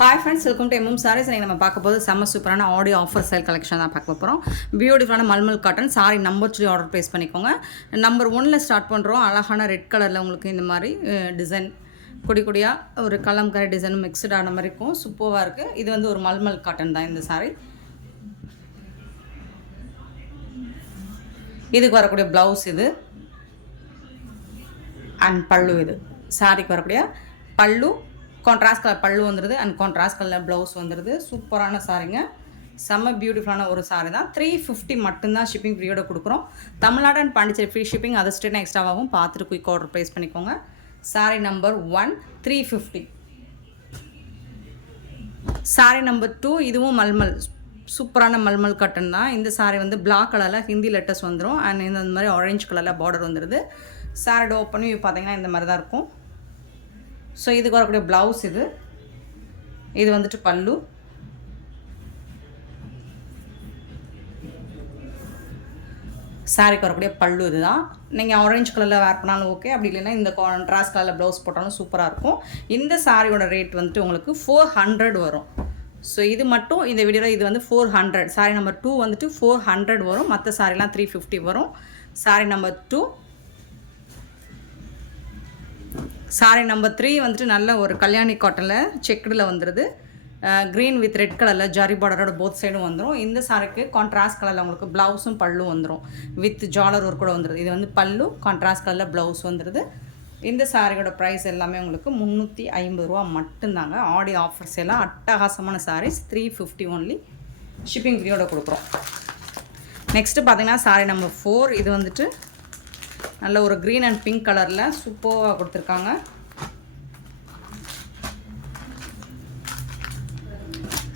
Hi friends, welcome to MM sarees. நம்ம பார்க்க போது செம்ம சூப்பரான ஆடியோ ஆஃபர் சேல் கலெக்ஷன் தான் பார்க்க போகிறோம். பியூட்டிஃபுல்லான மல்மல் காட்டன் சாரி நம்பர் சொல்லி ஆர்டர் ப்ளேஸ் பண்ணிக்கோங்க. நம்பர் 1ல் ஸ்டார்ட் பண்ணுறோம். அழகான ரெட் கலரில் உங்களுக்கு இந்த மாதிரி டிசைன் கொடி கொடியாக ஒரு கலம்கரை டிசைன் மிக்சடான மாதிரி இருக்கும். சூப்பராக இருக்குது. இது வந்து ஒரு மல்மல் காட்டன் தான் இந்த சாரி. இதுக்கு வரக்கூடிய ப்ளவுஸ் இது அண்ட் பல்லு. இது சாரிக்கு வரக்கூடிய பல்லு கான்ட்ராஸ்ட் கலர் பல்லு வந்துடுது அண்ட் கான்ட்ராஸ்ட் கலர் ப்ளவுஸ் வந்துடுது. சூப்பரான சாரிங்க, செம்ம பியூட்டிஃபுல்லான ஒரு சாரி தான். 350 மட்டும்தான் ஷிப்பிங் ஃப்ரீயோட கொடுக்குறோம். Tamil Nadu and Pondicherry free shipping, அது ஸ்டேட் எக்ஸ்ட்ராவாகவும் பார்த்துட்டு குயிக் ஆர்டர் ப்ளேஸ் பண்ணிக்கோங்க. சாரி நம்பர் 1 350. சாரி நம்பர் 2 இதுவும் மல்மல், சூப்பரான மல்மல் காட்டன் தான். இந்த சாரி வந்து பிளாக் கலரில் ஹிந்தி லெட்டர்ஸ் வந்துடும் அண்ட் இந்த மாதிரி ஆரஞ்சு கலரில் பார்டர் வந்துடுது. சாரியோட ஓப்பன் வியூ பார்த்தீங்கன்னா இந்த மாதிரி தான் இருக்கும். ஸோ இதுக்கு வரக்கூடிய ப்ளவுஸ் இது வந்துட்டு பல்லு. சாரிக்கு வரக்கூடிய பல்லு இதுதான். நீங்கள் ஆரஞ்சு கலரில் வேர் பண்ணாலும் ஓகே, அப்படி இல்லைன்னா இந்த கான்ட்ராஸ்ட் கலரில் ப்ளவுஸ் போட்டாலும் சூப்பராக இருக்கும். இந்த சாரியோட ரேட் வந்துட்டு உங்களுக்கு 400 வரும். ஸோ இது மட்டும் இந்த வீடியோவில் இது வந்து 400. சாரி நம்பர் 2 வந்துட்டு 400 வரும். மற்ற சாரிலாம் 350 வரும். Sorry number 2. சாரி நம்பர் 3 வந்துட்டு நல்ல ஒரு கல்யாணி காட்டனில் செக்குடில் வந்துடுது. க்ரீன் வித் ரெட் கலரில் ஜாரி பார்டரோட போத் சைடும் வந்துடும். இந்த சாரிக்கு கான்ட்ராஸ்ட் கலரில் உங்களுக்கு ப்ளவுஸும் பல்லும் வந்துடும். வித் ஜாலர் ஒர்க் கூட வந்துடுது. இது வந்து பல்லு, கான்ட்ராஸ்ட் கலரில் ப்ளவுஸ் வந்துடுது. இந்த சாரியோட ப்ரைஸ் எல்லாமே உங்களுக்கு 350 ரூபா மட்டும்தாங்க. ஆடி ஆஃபர்ஸ் எல்லாம் அட்டகாசமான சாரீஸ். 350 ஒன்லி ஷிப்பிங் ஃப்ரீயோட கொடுக்குறோம். நெக்ஸ்ட்டு பார்த்தீங்கன்னா சாரி நம்பர் 4. இது வந்துட்டு நல்ல ஒரு க்ரீன் அண்ட் பிங்க் கலரில் சூப்பராக கொடுத்துருக்காங்க.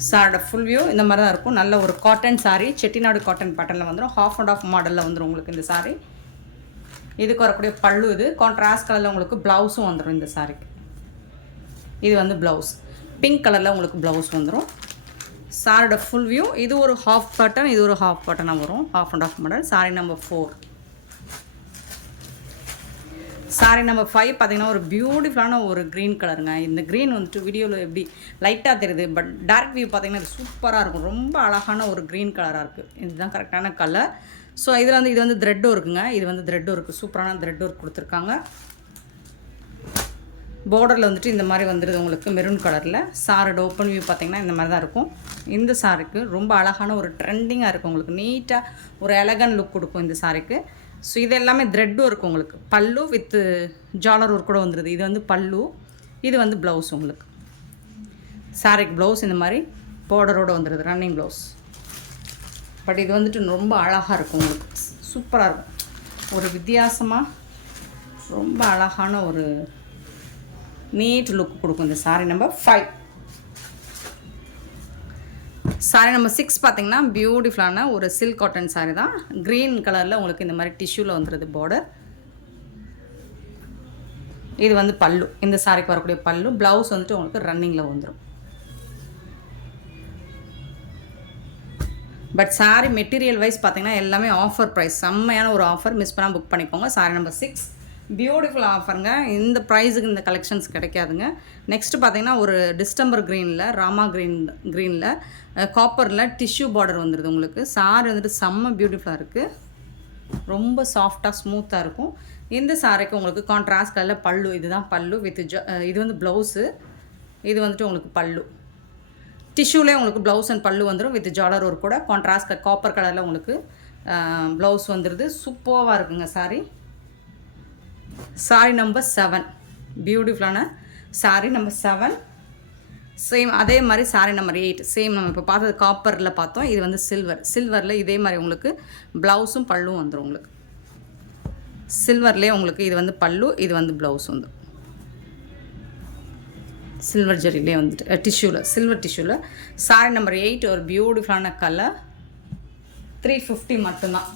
சாரோட ஃபுல் வியூ இந்த மாதிரி தான் இருக்கும். நல்ல ஒரு காட்டன் சாரீ, செட்டிநாடு காட்டன் பேட்டர்னில் வந்துடும். ஹாஃப் அண்ட் ஆஃப் மாடலில் வந்துடும் உங்களுக்கு இந்த சாரீ. இதுக்கு வரக்கூடிய பல்லு இது கான்ட்ராஸ்ட் கலரில் உங்களுக்கு ப்ளவுஸும் வந்துடும் இந்த சாரீக்கு. இது வந்து ப்ளவுஸ் பிங்க் கலரில் உங்களுக்கு ப்ளவுஸ் வந்துடும். சாரோட ஃபுல் வியூ இது ஒரு ஹாஃப் பட்டன், இது ஒரு ஹாஃப் பட்டனாக வரும். Half and half model. Sorry number 4. Sorry number 5 பார்த்தீங்கன்னா ஒரு பியூட்டிஃபுல்லான ஒரு க்ரீன் கலருங்க. இந்த க்ரீன் வந்துட்டு வீடியோவில் எப்படி லைட்டாக தெரியுது, பட் டார்க் வியூ பார்த்தீங்கன்னா இது சூப்பராக இருக்கும். ரொம்ப அழகான ஒரு க்ரீன் கலராக இருக்குது. இதுதான் கரெக்டான கலர். ஸோ இதில் வந்து இது வந்து த்ரெட் ஒர்க்குங்க. இது வந்து த்ரெட் ஒர்க்கு, சூப்பரான த்ரெட் ஒர்க் கொடுத்துருக்காங்க. பார்டரில் வந்துட்டு இந்த மாதிரி வந்துடுது உங்களுக்கு மெரூன் கலரில். சாரோட ஓப்பன் வியூ பார்த்திங்கன்னா இந்த மாதிரி தான் இருக்கும். இந்த சாரிக்கு ரொம்ப அழகான ஒரு ட்ரெண்டிங்காக இருக்கும். உங்களுக்கு நீட்டாக ஒரு எலகன் லுக் கொடுக்கும் இந்த சாரிக்கு. ஸோ இது எல்லாமே த்ரெட் ஒர்க் உங்களுக்கு. பல்லு வித் ஜாலர் ஒர்க் கூட வந்துடுது. இது வந்து பல்லு, இது வந்து ப்ளவுஸ் உங்களுக்கு. சாரிக்கு ப்ளவுஸ் இந்த மாதிரி பார்டரோடு வந்துடுது, ரன்னிங் ப்ளவுஸ். பட் இது வந்துட்டு ரொம்ப அழகாக இருக்கும் உங்களுக்கு. சூப்பராக இருக்கும். ஒரு வித்தியாசமாக ரொம்ப அழகான ஒரு நீட் லுக் கொடுக்கும் இந்த சாரி நம்பர் 5. சாரி நம்பர் 6 பார்த்தீங்கன்னா பியூட்டிஃபுல்லான ஒரு சில்க் காட்டன் சாரி தான். க்ரீன் கலரில் உங்களுக்கு இந்த மாதிரி டிஷ்யூவில் வந்துடுது பார்டர். இது வந்து பல்லு. இந்த சாரிக்கு வரக்கூடிய பல்லு. ப்ளவுஸ் வந்துட்டு உங்களுக்கு ரன்னிங்கில் வந்துடும். பட் சாரி மெட்டீரியல் வைஸ் பார்த்தீங்கன்னா எல்லாமே ஆஃபர் ப்ரைஸ். செம்மையான ஒரு ஆஃபர், மிஸ் பண்ணால் புக் பண்ணிக்கோங்க. சாரி நம்பர் 6 பியூட்டிஃபுல் ஆஃபருங்க. இந்த ப்ரைஸுக்கு இந்த கலெக்ஷன்ஸ் கிடைக்காதுங்க. நெக்ஸ்ட்டு பார்த்தீங்கன்னா ஒரு டிஸ்டம்பர் க்ரீனில், ராமா க்ரீனில் காப்பரில் டிஷ்யூ பார்டர் வந்துடுது உங்களுக்கு. சாரி வந்துட்டு செம்ம பியூட்டிஃபுல்லாக இருக்குது. ரொம்ப சாஃப்டாக ஸ்மூத்தாக இருக்கும். இந்த சாரிக்கு உங்களுக்கு கான்ட்ராஸ்ட் கலரில் பல்லு. இதுதான் பல்லு வித் இது வந்து ப்ளவுஸு. இது வந்துட்டு உங்களுக்கு பல்லு. டிஷ்யூலே உங்களுக்கு ப்ளவுஸ் அண்ட் பல்லு வந்துடும் வித் ஜாலர் ஒர்க் கூட. கான்ட்ராஸ்ட் காப்பர் கலரில் உங்களுக்கு ப்ளவுஸ் வந்துடுது. சூப்பராக இருக்குங்க சாரி. சாரி நம்பர் 7 பியூட்டிஃபுல்லான சாரி நம்பர் 7. சேம் அதே மாதிரி சாரி நம்பர் 8 சேம். நம்ம இப்போ பார்த்தது காப்பரில் பார்த்தோம். இது வந்து சில்வரில் இதே மாதிரி உங்களுக்கு ப்ளவுஸும் பல்லும் வந்துடும் உங்களுக்கு. சில்வர்லேயே உங்களுக்கு இது வந்து பல்லு, இது வந்து ப்ளவுஸ் வந்துடும். சில்வர் ஜரிலே வந்துட்டு டிஷ்யூவில், சில்வர் டிஷ்யூவில். சாரி நம்பர் 8 ஒரு பியூட்டிஃபுல்லான கலர். 350 மட்டும்தான்.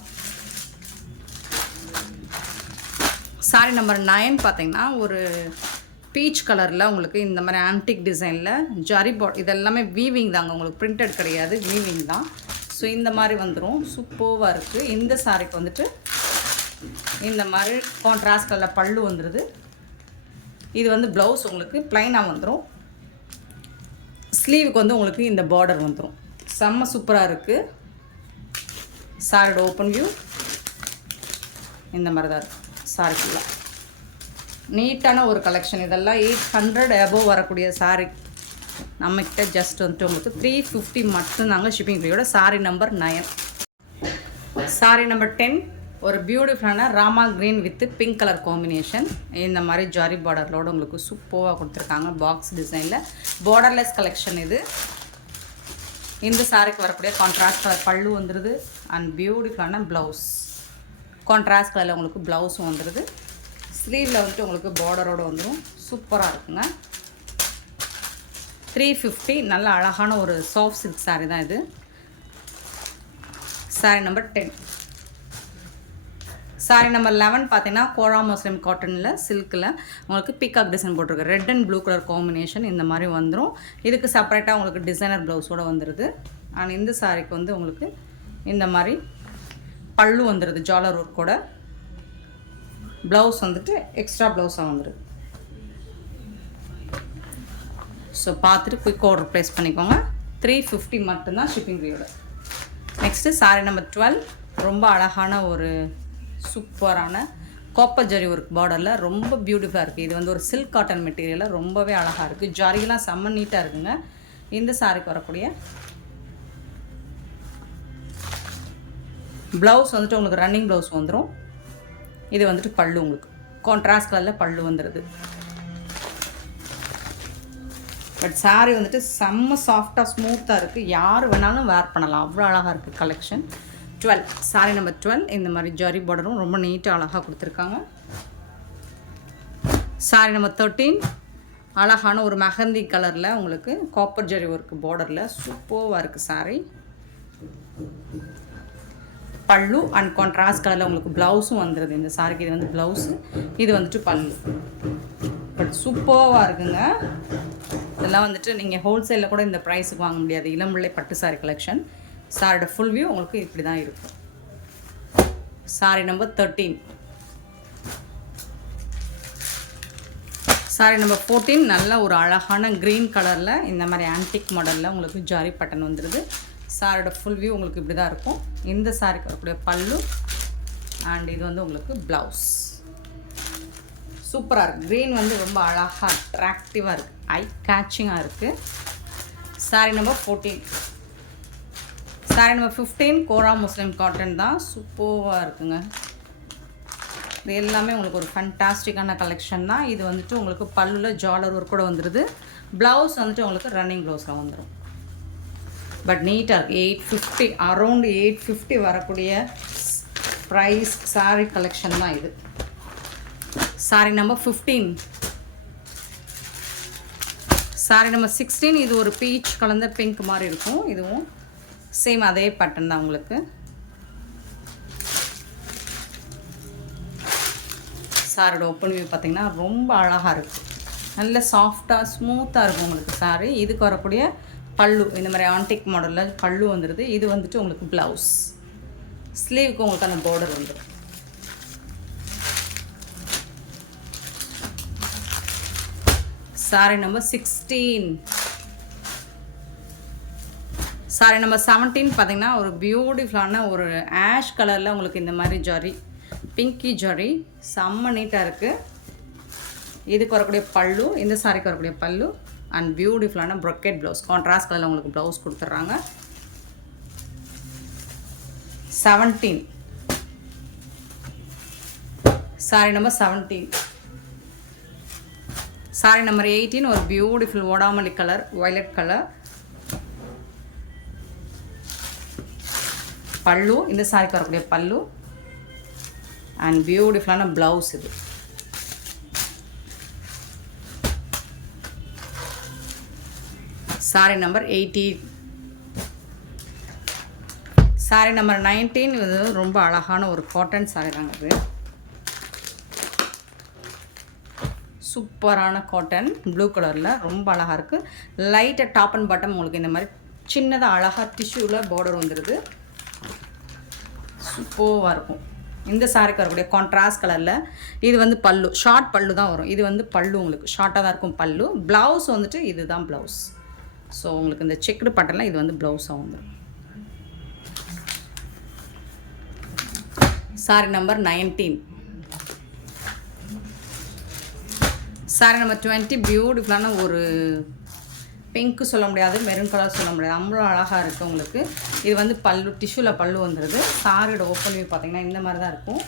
சாரி நம்பர் 9 பார்த்தீங்கன்னா ஒரு பீச் கலரில் உங்களுக்கு இந்த மாதிரி ஆன்டிக் டிசைனில் ஜரி இதெல்லாமே வீவிங் தாங்க உங்களுக்கு, பிரிண்டட் கிடையாது, வீவிங் தான். ஸோ இந்த மாதிரி வந்துடும். சூப்பராக இருக்குது. இந்த சாரிக்கு வந்துட்டு இந்த மாதிரி கான்ட்ராஸ்ட் கலரில் பல்லு வந்துடுது. இது வந்து ப்ளவுஸ் உங்களுக்கு ப்ளைனாக வந்துடும். ஸ்லீவுக்கு வந்து உங்களுக்கு இந்த பார்டர் வந்துடும். செம்ம சூப்பராக இருக்குது. சாரியோட ஓப்பன் வியூ இந்த மாதிரி தான் இருக்குது. சாரி ஃபுல்லாக நீட்டான ஒரு கலெக்ஷன். இதெல்லாம் 800 அபோவ் வரக்கூடிய சாரி நம்மக்கிட்ட ஜஸ்ட் வந்துட்டு உங்களுக்கு 350 மட்டும்தாங்க ஷிப்பிங் ஃப்ரீயோட. சாரி நம்பர் 9. சாரி நம்பர் 10 ஒரு பியூட்டிஃபுல்லான Rama green with pink colour combination. இந்த மாதிரி ஜாரி பார்டர்லோடு உங்களுக்கு சூப்பராக கொடுத்துருக்காங்க. பாக்ஸ் டிசைனில் பார்டர்லெஸ் கலெக்ஷன் இது. இந்த சாரிக்கு வரக்கூடிய கான்ட்ராஸ்ட் கலர் பல்லு வந்துடுது. அண்ட் பியூட்டிஃபுல்லான ப்ளவுஸ் கான்ட்ராஸ்ட் கலரில் உங்களுக்கு ப்ளவுஸும் வந்துடுது. ஸ்லீவில் வந்துட்டு உங்களுக்கு பார்டரோடு வந்துடும். சூப்பராக இருக்குங்க. 350. நல்ல அழகான ஒரு சாஃப்ட் சில்க் சாரீ தான் இது. சாரீ நம்பர் 10. சாரீ நம்பர் 11 பார்த்தீங்கன்னா கோரா மஸ்லிம் காட்டனில் சில்கில் உங்களுக்கு பீகாக் டிசைன் போட்டிருக்கு. Red and blue colour combination இந்த மாதிரி வந்துடும். இதுக்கு செப்பரேட்டாக உங்களுக்கு டிசைனர் ப்ளவுஸோடு வந்துடுது. அண்ட் இந்த சாரீக்கு வந்து உங்களுக்கு இந்த மாதிரி பல்லு வந்துடுது ஜாலர் ஒர்க்கோட. ப்ளவுஸ் வந்துட்டு எக்ஸ்ட்ரா ப்ளவுஸாக வந்துடுது. ஸோ பார்த்துட்டு குயிக் ஆர்டர் ப்ளேஸ் பண்ணிக்கோங்க. 350 மட்டும்தான் ஷிப்பிங் ஃப்ரீயோட. நெக்ஸ்ட்டு சாரீ நம்பர் 12 ரொம்ப அழகான ஒரு சூப்பரான காப்பர் ஜரி ஒர்க் பார்டரில் ரொம்ப பியூட்டிஃபுல்லாக இருக்குது. இது வந்து ஒரு சில்க் காட்டன் மெட்டீரியலில் ரொம்பவே அழகாக இருக்குது. ஜரிகெலாம் செம்ம நீட்டாக இருக்குங்க. இந்த சாரீக்கு வரக்கூடிய ப்ளவுஸ் வந்துட்டு உங்களுக்கு ரன்னிங் ப்ளவுஸ் வந்துடும். இது வந்துட்டு பல்லு உங்களுக்கு கான்ட்ராஸ்ட் கலரில் பல்லு வந்துடுது. பட் சாரீ வந்துட்டு செம்ம சாஃப்டாக ஸ்மூத்தாக இருக்குது. யார் வேணாலும் வேர் பண்ணலாம். அவ்வளோ அழகாக இருக்குது கலெக்ஷன். 12 சாரீ நம்பர் 12 இந்த மாதிரி ஜரி பார்டரும் ரொம்ப நீட்டாக அழகாக கொடுத்துருக்காங்க. சாரீ நம்பர் 13 அழகான ஒரு மெஹந்தி கலரில் உங்களுக்கு காப்பர் ஜரி ஒர்க் பார்டரில் சூப்பராக இருக்குது சாரீ. பல்லு அண்ட் கான்ட்ராஸ்ட் கலரில் உங்களுக்கு ப்ளவுஸும் வந்துடுது. இந்த சாரிக்கு இது வந்து ப்ளவுஸு, இது வந்துட்டு பல்லு. பட் சூப்பராக இருக்குங்க. இதெல்லாம் வந்துட்டு நீங்கள் ஹோல்சேலில் கூட இந்த ப்ரைஸுக்கு வாங்க முடியாது. இளம்பிள்ளை பட்டு சாரி கலெக்ஷன். சாரியோட ஃபுல் வியூ உங்களுக்கு இப்படி தான் இருக்கும். Sorry number 13. சாரி நம்பர் 14 நல்ல ஒரு அழகான க்ரீன் கலரில் இந்த மாதிரி ஆன்டிக் மாடலில் உங்களுக்கு ஜாரி பட்டன் வந்துடுது. சாரியோட ஃபுல் வியூ உங்களுக்கு இப்படி தான் இருக்கும். இந்த சாரிக்கு வரக்கூடிய பல்லு அண்ட் இது வந்து உங்களுக்கு ப்ளவுஸ். சூப்பராக இருக்குது. க்ரீன் வந்து ரொம்ப அழகாக அட்ராக்டிவாக இருக்குது. ஐ கேட்சிங்காக இருக்குது. Sorry number 14. சாரி நம்பர் 15 கோரா முஸ்லிம் காட்டன் தான். சூப்பராக இருக்குங்க. இது எல்லாமே உங்களுக்கு ஒரு ஃபண்டாஸ்டிக்கான கலெக்ஷன் தான். இது வந்துட்டு உங்களுக்கு பல்லில் ஜாலர் ஒர்க் கூட வந்துடுது. ப்ளவுஸ் வந்துட்டு உங்களுக்கு ரன்னிங் ப்ளவுஸில் வந்துடும். பட் நீட்டாக இருக்குது. 850 அரௌண்ட் 850 வரக்கூடிய ப்ரைஸ் சாரீ கலெக்ஷன் தான் இது. சாரீ நம்பர் 15. சாரீ நம்பர் 16 இது ஒரு பீச் கலந்த பிங்க் மாதிரி இருக்கும். இதுவும் சேம் அதே பேட்டர்ன் தான் உங்களுக்கு. சாரியோட ஓப்பன் வியூ பார்த்திங்கன்னா ரொம்ப அழகாக இருக்குது. நல்ல சாஃப்டாக ஸ்மூத்தாக இருக்கும் உங்களுக்கு சாரீ. இதுக்கு வரக்கூடிய பல்லு இந்த மாதிரி ஆன்டிக் மாடலில் பல்லு வந்துடுது. இது வந்துட்டு உங்களுக்கு ப்ளவுஸ். ஸ்லீவுக்கு உங்களுக்கு அந்த பார்டர் வந்துடும். சாரீ நம்பர் 16. சாரீ நம்பர் 17 பார்த்திங்கன்னா ஒரு பியூட்டிஃபுல்லான ஒரு ஆஷ் கலரில் உங்களுக்கு இந்த மாதிரி ஜரி பிங்கி ஜரி செம்ம நீட்டாக இருக்குது. இதுக்கு வரக்கூடிய பல்லு, இந்த சாரிக்கு வரக்கூடிய பல்லு அண்ட் பியூட்டிஃபுல்லான ப்ரொக்கெட் ப்ளவுஸ் கான்ட்ராஸ்ட் கலரில் உங்களுக்கு ப்ளவுஸ் கொடுத்துட்றாங்க. 17 சாரி நம்பர் 17. சாரி நம்பர் 18 ஒரு பியூட்டிஃபுல் ஓடாமல்லி கலர் வயலட் கலர் பல்லு, இந்த சாரிக்கு வரக்கூடிய பல்லு அண்ட் பியூட்டிஃபுல்லான ப்ளவுஸ். இது சாரி நம்பர் 18. சாரி நம்பர் 19 இது ரொம்ப அழகான ஒரு காட்டன் சாரி தாங்க. இது சூப்பரான காட்டன் ப்ளூ கலரில் ரொம்ப அழகாக இருக்குது. லைட்டாக டாப் அண்ட் பாட்டம் உங்களுக்கு இந்த மாதிரி சின்னதாக அழகாக டிஷ்யூவில் பார்டர் வந்துடுது. சூப்பராக இருக்கும். இந்த சாரிக்கு வரக்கூடிய கான்ட்ராஸ்ட் கலரில் இது வந்து பல்லு, ஷார்ட் பல்லு தான் வரும். இது வந்து பல்லு உங்களுக்கு ஷார்ட்டாக தான் இருக்கும் பல்லு. ப்ளவுஸ் வந்துட்டு இதுதான் ப்ளவுஸ். ஸோ உங்களுக்கு இந்த செக்குடு பட்டன்லாம் இது வந்து ப்ளவுஸாக வந்துடும். Sorry number 19. சாரி நம்பர் 20 பியூட்டிஃபுல்லான ஒரு பிங்க்கு சொல்ல முடியாது, மெரூன் கலர் சொல்ல முடியாது, அவ்வளோ அழகாக இருக்குது உங்களுக்கு. இது வந்து பல்லு, டிஷ்யூவில் பல்லு வந்துடுது. சாரியோட ஓப்பன் வியூ பார்த்திங்கன்னா இந்த மாதிரி தான் இருக்கும்.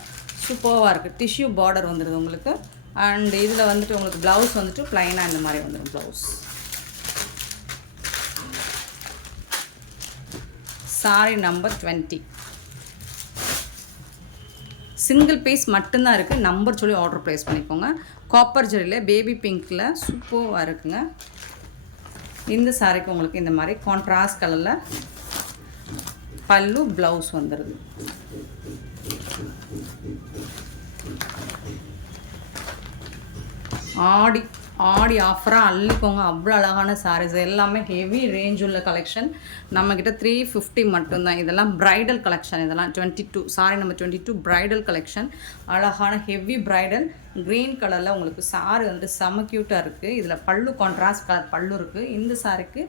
சூப்பராக இருக்குது. டிஷ்யூ பார்டர் வந்துடுது உங்களுக்கு. அண்ட் இதில் வந்துட்டு உங்களுக்கு ப்ளவுஸ் வந்துட்டு ப்ளைனாக இந்த மாதிரி வந்துடும் blouse. Sari number 20. Single piece மட்டும்தான் இருக்குது. நம்பர் சொல்லி ஆர்டர் ப்ளேஸ் பண்ணிக்கோங்க. காப்பர் ஜெரியில் பேபி பிங்க்கில் சூப்பராக இருக்குங்க. இந்த சாரிக்கு உங்களுக்கு இந்த மாதிரி கான்ட்ராஸ்ட் கலரில் பல்லு, ப்ளவுஸ் வந்துடுது. ஆடி ஆஃபராக அள்ளிக்கோங்க. அவ்வளோ அழகான சாரீஸ் எல்லாமே ஹெவி ரேஞ்ச் உள்ள கலெக்ஷன். நம்மக்கிட்ட 350 மட்டும்தான். இதெல்லாம் ப்ரைடல் கலெக்ஷன். இதெல்லாம் 22 சாரி நம்பர் 22 ப்ரைடல் கலெக்ஷன். அழகான ஹெவி ப்ரைடல் க்ரீன் கலரில் உங்களுக்கு சாரி வந்துட்டு செம க்யூட்டாக இருக்குது. இதில் பல்லு கான்ட்ராஸ்ட் கலர் பல்லு இருக்குது. இந்த சாரிக்கு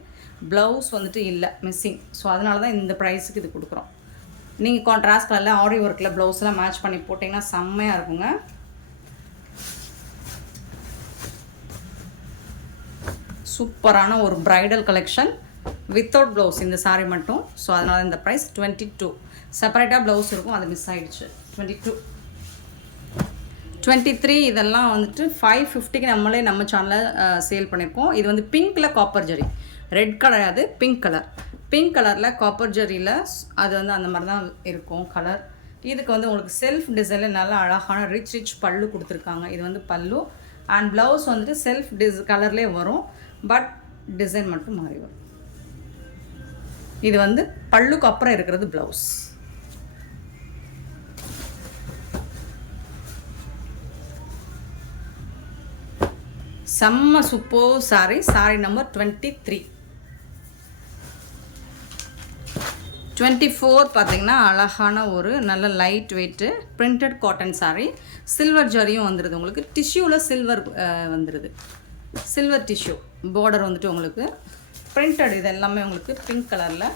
ப்ளவுஸ் வந்துட்டு இல்லை, மிஸ்ஸிங். ஸோ அதனால தான் இந்த ப்ரைஸுக்கு இது கொடுக்குறோம். நீங்கள் கான்ட்ராஸ்ட் கலரில் ஆரி ஒர்க்கில் ப்ளவுஸ்லாம் மேட்ச் பண்ணி போட்டிங்கன்னா செம்மையாக இருக்குங்க. சூப்பரான ஒரு ப்ரைடல் கலெக்ஷன் வித்தவுட் ப்ளவுஸ் இந்த சாரீ மட்டும். ஸோ அதனால் இந்த ப்ரைஸ் 22. செப்பரேட்டாக ப்ளவுஸ் இருக்கும், அது மிஸ் ஆகிடுச்சு. 22, 23 இதெல்லாம் வந்துட்டு 550க்கு நம்மளே நம்ம சேனலில் சேல் பண்ணியிருக்கோம். இது வந்து பிங்க்கில் காப்பர் ஜெரி, ரெட் கலர், அது பிங்க் கலர். பிங்க் கலரில் காப்பர் ஜெரியில் அது வந்து அந்த மாதிரி தான் இருக்கும் கலர். இதுக்கு வந்து உங்களுக்கு செல்ஃப் டிசைனில் நல்லா அழகான ரிச் பல்லு கொடுத்துருக்காங்க. இது வந்து பல்லு அண்ட் ப்ளவுஸ் வந்துட்டு செல்ஃப் கலர்லேயே வரும், பட் டிசைன் மட்டும் மாறி வரும். இது வந்து பல்லுக்கு அப்புறம் இருக்கிறது ப்ளவுஸ். செம்ம சூப்பர் சாரி. Sorry number 23. 24 பார்த்தீங்கன்னா அழகான ஒரு நல்ல light weight printed cotton sari. Silver ஜரியும் வந்துடுது உங்களுக்கு. டிஷ்யூவில் சில்வர் வந்துடுது, சில்வர் டிஷ்யூ பார்டர் வந்துட்டு உங்களுக்கு பிரிண்டட். இது எல்லாமே உங்களுக்கு பிங்க் கலரில்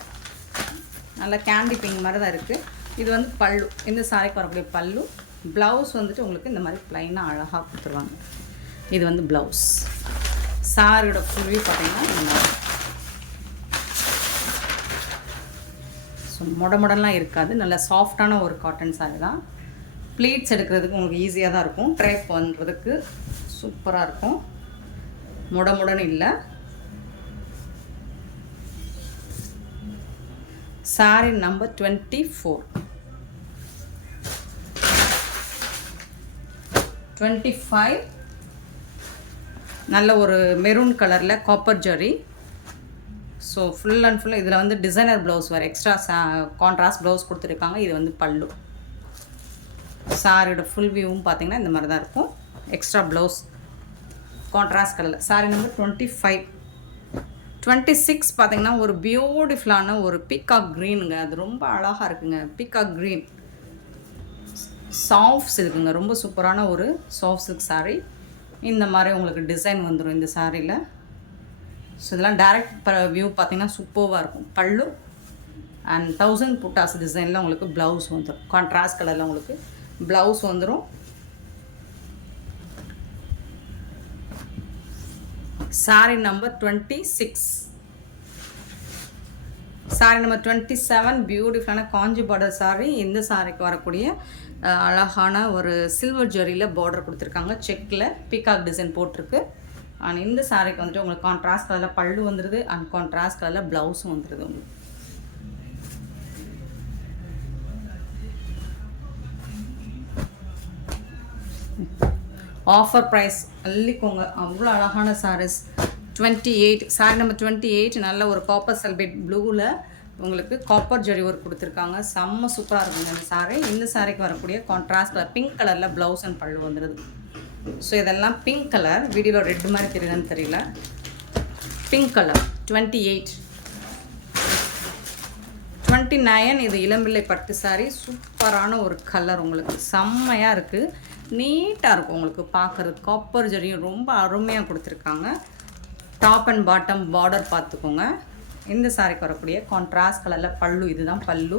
நல்லா கேண்டி பிங்க் மாதிரி தான் இருக்குது. இது வந்து பல்லு, இந்த சாரிக்கு வரக்கூடிய பல்லு. ப்ளவுஸ் வந்துட்டு உங்களுக்கு இந்த மாதிரி ப்ளைனாக அழகாக கொடுத்துருவாங்க. இது வந்து ப்ளவுஸ். சாரியோட ஃபுல் வியூ பார்த்தீங்கன்னா இந்த மாதிரி. ஸோ முடலாம் இருக்காது, நல்ல சாஃப்டான ஒரு காட்டன் சாரி தான். ப்ளீட்ஸ் எடுக்கிறதுக்கு உங்களுக்கு ஈஸியாக தான் இருக்கும். ட்ரேப் பண்ணுறதுக்கு சூப்பராக இருக்கும், முடன்னு இல்லை. Sorry number 24. 25 நல்ல ஒரு மெரூன் கலரில் copper zari. So full and full இதில் வந்து டிசைனர் ப்ளவுஸ் வேறு எக்ஸ்ட்ரா கான்ட்ராஸ்ட் ப்ளவுஸ் கொடுத்துருக்காங்க. இது வந்து பல்லு. சாரியோட ஃபுல் வியூவும் பார்த்தீங்கன்னா இந்த மாதிரி தான் இருக்கும். எக்ஸ்ட்ரா ப்ளவுஸ் கான்ட்ராஸ்ட் கலரில். Sorry number 25. 26 பார்த்தீங்கன்னா ஒரு பியூட்டிஃபுல்லான ஒரு பீகாக் க்ரீனுங்க. அது ரொம்ப அழகாக இருக்குங்க. பீகாக் க்ரீன் சாஃப்ட் இருக்குங்க. ரொம்ப சூப்பரான ஒரு சாஃப்ட் சில்க் சாரீ. இந்த மாதிரி உங்களுக்கு டிசைன் வந்துடும் இந்த சாரியில். ஸோ இதெல்லாம் டைரக்ட் வியூ பார்த்தீங்கன்னா சூப்பராக இருக்கும். பல்லு அண்ட் 1000 புட்டாஸ் டிசைனில் உங்களுக்கு ப்ளவுஸ் வந்துடும். கான்ட்ராஸ்ட் கலரில் உங்களுக்கு ப்ளவுஸ் வந்துடும். Sorry number 26. சாரி நம்பர் 27 பியூட்டிஃபுல்லான காஞ்சி பார்டர் சாரி. இந்த சாரிக்கு வரக்கூடிய அழகான ஒரு சில்வர் ஜரியில் பார்டர் கொடுத்துருக்காங்க. செக்கில் பீகாக் டிசைன் போட்டிருக்கு. அண்ட் இந்த சாரிக்கு வந்துட்டு உங்களுக்கு கான்ட்ராஸ்ட் கலரில் பல்லு வந்துடுது அண்ட் கான்ட்ராஸ்ட் கலரில் ப்ளவுஸும் வந்துடுது உங்களுக்கு. ஆஃபர் ப்ரைஸ் அள்ளிக்கோங்க. அவ்வளோ அழகான சாரீஸ். 28 சாரி நம்பர் 28 நல்ல ஒரு காப்பர் செல்பேட் ப்ளூவில் உங்களுக்கு காப்பர் ஜரி ஒர்க் கொடுத்துருக்காங்க. செம்ம சூப்பராக இருக்குங்க இந்த சாரீ. இந்த சாரிக்கு வரக்கூடிய கான்ட்ராஸ்ட் கலர் பிங்க் கலரில் ப்ளவுஸ் அண்ட் பல்லு வந்துடுது. ஸோ இதெல்லாம் பிங்க் கலர். வீடியோவில் ரெட் மாதிரி தெரியுதான்னு தெரியல. Pink colour 28. 29 இது இளம்பிள்ளை பட்டு சாரி. சூப்பரான ஒரு கலர் உங்களுக்கு. செம்மையாக இருக்குது, நீட்டாக இருக்கும் உங்களுக்கு பார்க்குறது. காப்பர் ஜரியும் ரொம்ப அருமையாக கொடுத்துருக்காங்க. டாப் அண்ட் பாட்டம் பார்டர் பார்த்துக்கோங்க. இந்த சாரிக்கு வரக்கூடிய கான்ட்ராஸ்ட் கலரில் பல்லு, இதுதான் பல்லு.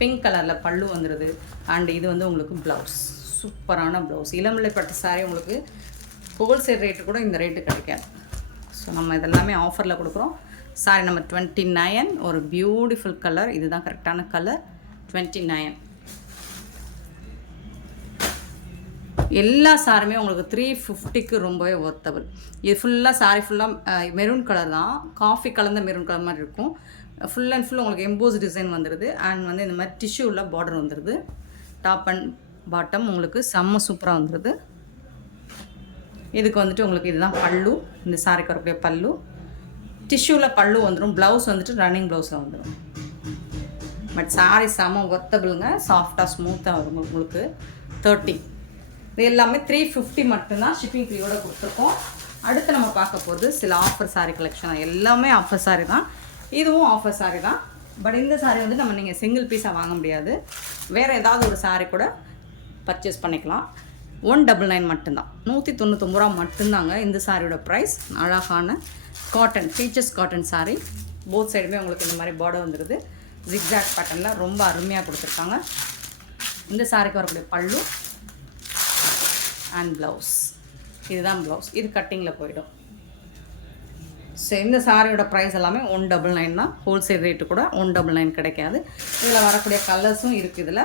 பிங்க் கலரில் பல்லு வந்துடுது. அண்ட் இது வந்து உங்களுக்கு ப்ளவுஸ், சூப்பரான ப்ளவுஸ். இளம்பிள்ளைப்பட்ட சாரி உங்களுக்கு ஹோல்சேல் ரேட்டு கூட இந்த ரேட்டு கிடைக்காது. ஸோ நம்ம இதெல்லாமே ஆஃபரில் கொடுக்குறோம். Sorry number 29. ஒரு பியூட்டிஃபுல் கலர், இதுதான் கரெக்டான கலர். 29. எல்லா சாரியுமே உங்களுக்கு 350க்கு ரொம்பவே ஒர்த்தபிள். இது ஃபுல்லாக சாரி ஃபுல்லாக மெரூன் கலர் தான், காஃபி கலந்த மெரூன் கலர் மாதிரி இருக்கும். ஃபுல் அண்ட் ஃபுல் உங்களுக்கு எம்போஸ் டிசைன் வந்துடுது. அண்ட் வந்து இந்த மாதிரி டிஷ்யூவில் பார்டர் வந்துடுது. டாப் அண்ட் பாட்டம் உங்களுக்கு செம்ம சூப்பராக வந்துடுது. இதுக்கு வந்துட்டு உங்களுக்கு இதுதான் பல்லு, இந்த சாரிக்கு வரக்கூடிய பல்லு. டிஷ்யூவில் பல்லு வந்துடும். ப்ளவுஸ் வந்துட்டு ரன்னிங் ப்ளவுஸில் வந்துடும். பட் சாரி செம்ம ஒர்த்தபிளுங்க, சாஃப்டாக ஸ்மூத்தாக வரும் உங்களுக்கு. 30. இது எல்லாமே 350 மட்டும்தான் ஷிப்பிங் ஃப்ரீயோடு கொடுத்துருக்கோம். அடுத்து நம்ம பார்க்க போகிறது சில ஆஃபர் சாரீ கலெக்ஷன். எல்லாமே ஆஃபர் சாரீ தான், இதுவும் ஆஃபர் சாரீ தான். பட் இந்த சாரீ வந்து நீங்கள் சிங்கிள் பீஸாக வாங்க முடியாது. வேறு ஏதாவது ஒரு சாரீ கூட பர்ச்சேஸ் பண்ணிக்கலாம். 199 மட்டும்தான், 199 ரூபா மட்டும்தாங்க இந்த சாரியோட ப்ரைஸ். அழகான cotton, teachers cotton sari. Both சைடுமே உங்களுக்கு இந்த மாதிரி பார்டர் வந்துடுது. ஜிக்ஸாக் பேட்டர்னில் ரொம்ப அருமையாக கொடுத்துருக்காங்க. இந்த சாரிக்கு வரக்கூடிய பல்லு அண்ட் ப்ளவுஸ், இதுதான் ப்ளவுஸ். இது கட்டிங்கில் போயிடும். ஸோ இந்த சாரியோட ப்ரைஸ் எல்லாமே 199 தான். ஹோல்சேல் ரேட்டு கூட 199 கிடைக்காது. இதில் வரக்கூடிய கலர்ஸும் இருக்குது. இதில்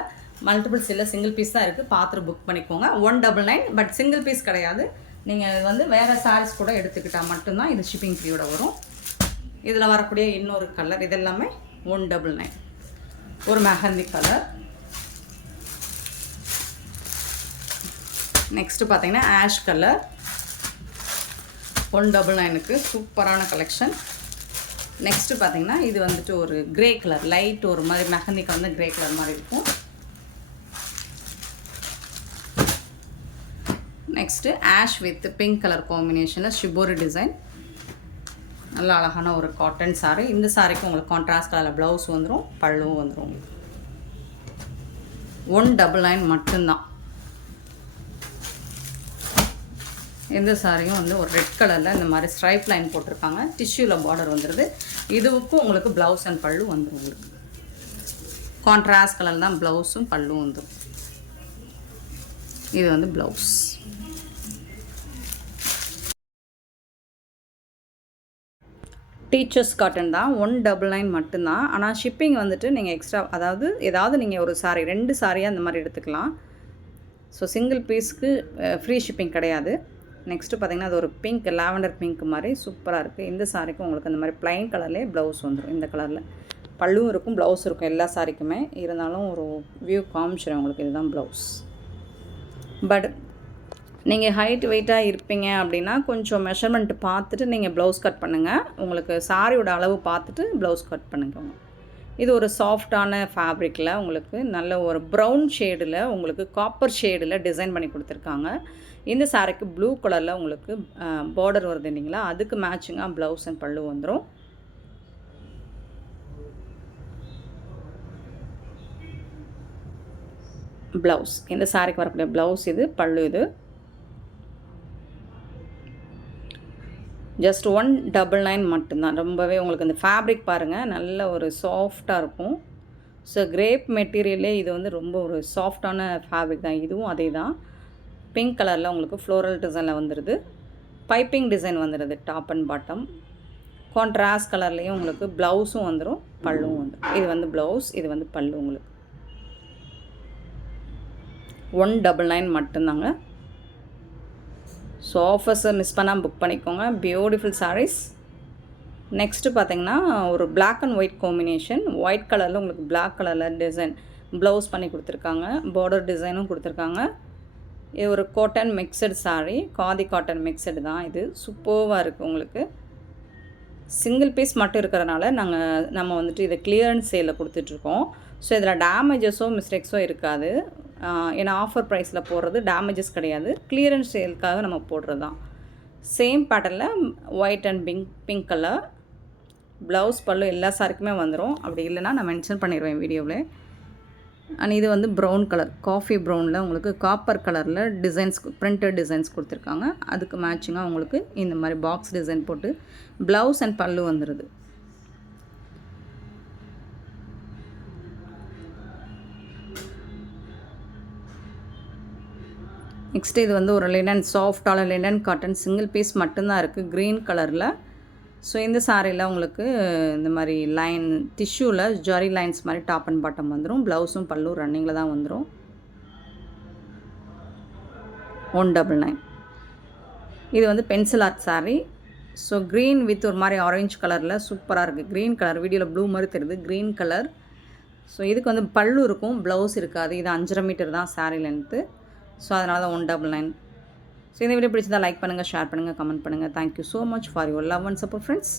மல்டிபிள்ஸ் இல்லை, சிங்கிள் பீஸ் தான் இருக்குது. பார்த்து புக் பண்ணிக்கோங்க. 199, பட் சிங்கிள் பீஸ் கிடையாது. நீங்கள் வந்து வேறு சாரீஸ் கூட எடுத்துக்கிட்டால் மட்டும்தான் இது ஷிப்பிங் ஃப்ரீயோட வரும். இதில் வரக்கூடிய இன்னொரு கலர், இது எல்லாமே 199. ஒரு மெஹந்தி கலர். நெக்ஸ்ட்டு பார்த்தீங்கன்னா ஆஷ் கலர், 199க்கு சூப்பரான கலெக்ஷன். நெக்ஸ்ட்டு பார்த்தீங்கன்னா இது வந்துட்டு ஒரு கிரே கலர், லைட் ஒரு மாதிரி மெஹந்திக்கு வந்து கிரே கலர் மாதிரி இருக்கும். Next ash with pink colour காம்பினேஷனில் ஷிபோரி டிசைன். நல்ல அழகான ஒரு காட்டன் சாரீ. இந்த சாரிக்கு உங்களுக்கு கான்ட்ராஸ்ட் கலரில் ப்ளவுஸ் வந்துடும், பல்லுவும் வந்துடும். 199 மட்டும்தான். எந்த சாரியும் வந்து ஒரு ரெட் கலரில் இந்த மாதிரி ஸ்ட்ரைப் லைன் போட்டிருக்காங்க. டிஷ்யூவில் பார்டர் வந்துடுது. இதுவுக்கும் உங்களுக்கு ப்ளவுஸ் அண்ட் பல்லு வந்துடும். உங்களுக்கு கான்ட்ராஸ்ட் கலர் தான் ப்ளவுஸும் பல்லும் வந்துடும். இது வந்து ப்ளவுஸ். டீச்சர்ஸ் காட்டன் தான், 199 மட்டும்தான். ஆனால் ஷிப்பிங் வந்துட்டு நீங்கள் எக்ஸ்ட்ரா, அதாவது ஏதாவது நீங்கள் ஒரு சாரி 2 சாரியாக அந்த மாதிரி எடுத்துக்கலாம். ஸோ சிங்கிள் பீஸ்க்கு ஃப்ரீ ஷிப்பிங் கிடையாது. நெக்ஸ்ட்டு பார்த்திங்கன்னா அது ஒரு பிங்க், லாவெண்டர் பிங்க் மாதிரி சூப்பராக இருக்குது. இந்த சாரிக்கும் உங்களுக்கு அந்த மாதிரி ப்ளைன் கலர்லேயே ப்ளவுஸ் வந்துடும். இந்த கலரில் பல்லுவும் இருக்கும், ப்ளவுஸ் இருக்கும் எல்லா சாரிக்குமே. இருந்தாலும் ஒரு வியூ காமிச்சிடும் உங்களுக்கு. இதுதான் ப்ளவுஸ். பட் நீங்கள் ஹைட் வெயிட்டாக இருப்பீங்க அப்படின்னா கொஞ்சம் மெஷர்மெண்ட் பார்த்துட்டு நீங்கள் ப்ளவுஸ் கட் பண்ணுங்கள். உங்களுக்கு சாரியோட அளவு பார்த்துட்டு ப்ளவுஸ் கட் பண்ணுங்க. இது ஒரு சாஃப்டான ஃபேப்ரிக்கில் உங்களுக்கு நல்ல ஒரு ப்ரௌன் ஷேடில் உங்களுக்கு காப்பர் ஷேடில் டிசைன் பண்ணி கொடுத்துருக்காங்க. இந்த சாரிக்கு ப்ளூ கலரில் உங்களுக்கு பார்டர் வருது இல்லைங்களா, அதுக்கு மேட்சிங்காக ப்ளவுஸ் அண்ட் பல்லு வந்துடும். ப்ளவுஸ், இந்த சாரிக்கு வரக்கூடிய ப்ளவுஸ் இது, பல்லு இது. ஜஸ்ட் 199 மட்டும்தான். ரொம்பவே உங்களுக்கு இந்த ஃபேப்ரிக் பாருங்கள், நல்ல ஒரு சாஃப்டாக இருக்கும். ஸோ கிரேப் மெட்டீரியலே இது வந்து ரொம்ப ஒரு சாஃப்டான ஃபேப்ரிக் தான். இதுவும் அதே தான். பிங்க் கலரில் உங்களுக்கு ஃப்ளோரல் டிசைனில் வந்துடுது. பைப்பிங் டிசைன் வந்துடுது டாப் அண்ட் பாட்டம். கான்ட்ராஸ்ட் கலர்லேயும் உங்களுக்கு ப்ளவுஸும் வந்துடும், பல்லுவும் வந்துடும். இது வந்து ப்ளவுஸ், இது வந்து பல்லு. உங்களுக்கு 199 மட்டும்தாங்க. ஸோ ஆஃபர்ஸை மிஸ் பண்ணாமல் புக் பண்ணிக்கோங்க. பியூட்டிஃபுல் சாரீஸ். நெக்ஸ்ட்டு பார்த்தீங்கன்னா ஒரு black and white combination. White கலரில் உங்களுக்கு பிளாக் கலரில் டிசைன் ப்ளவுஸ் பண்ணி கொடுத்துருக்காங்க. பார்டர் டிசைனும் கொடுத்துருக்காங்க. இது ஒரு cotton mixed sari, khadi cotton mixed தான் இது. சூப்பராக இருக்குது உங்களுக்கு. சிங்கிள் பீஸ் மட்டும் இருக்கிறனால நம்ம வந்துட்டு இதை கிளியரன்ஸ் சேலில் கொடுத்துட்ருக்கோம். ஸோ இதில் டேமேஜஸோ மிஸ்டேக்ஸோ இருக்காது. ஏன்னா ஆஃபர் ப்ரைஸில் போடுறது டேமேஜஸ் கிடையாது, கிளியரன்ஸ் சேலுக்காக நம்ம போடுறது தான். சேம் பேட்டர்னில் white and pink colour blouse, பல்லு எல்லா சாரிக்குமே வந்துடும். அப்படி இல்லைனா நான் மென்ஷன் பண்ணிடுவேன் வீடியோவில். அண்ட் இது வந்து ப்ரௌன் கலர், காஃபி ப்ரௌனில் உங்களுக்கு காப்பர் கலரில் டிசைன்ஸ் பிரிண்டட் டிசைன்ஸ் கொடுத்துருக்காங்க. அதுக்கு மேட்சிங்காக உங்களுக்கு இந்த மாதிரி பாக்ஸ் டிசைன் போட்டு ப்ளவுஸ் அண்ட் பல்லு வந்துடுது. நெக்ஸ்ட்டு இது வந்து ஒரு லினன், சாஃப்டான லினன் காட்டன் சிங்கிள் பீஸ் மட்டும்தான் இருக்குது க்ரீன் கலரில். ஸோ இந்த சாரியில் உங்களுக்கு இந்த மாதிரி லைன் டிஷ்யூவில் ஜரி லைன்ஸ் மாதிரி டாப் அண்ட் பாட்டம் வந்துடும். ப்ளவுஸும் பல்லும் ரன்னிங்கில் தான் வந்துடும். 199. இது வந்து pencil art sari. So green with ஒரு மாதிரி ஆரஞ்சு கலரில் சூப்பராக இருக்குது. க்ரீன் கலர் வீடியோவில் ப்ளூ மாதிரி தெரியுது, க்ரீன் கலர். ஸோ இதுக்கு வந்து பல்லு இருக்கும், ப்ளவுஸ் இருக்காது. இது 5.5 மீட்டர் தான் சாரீ லென்த்து. ஸோ அதனால தான் 199. ஸோ இந்த வீடியோ பிடிச்சதா லைக் பண்ணுங்கள், ஷேர் பண்ணுங்கள், கமெண்ட் பண்ணுங்கள். Thank you so much for your love and support friends.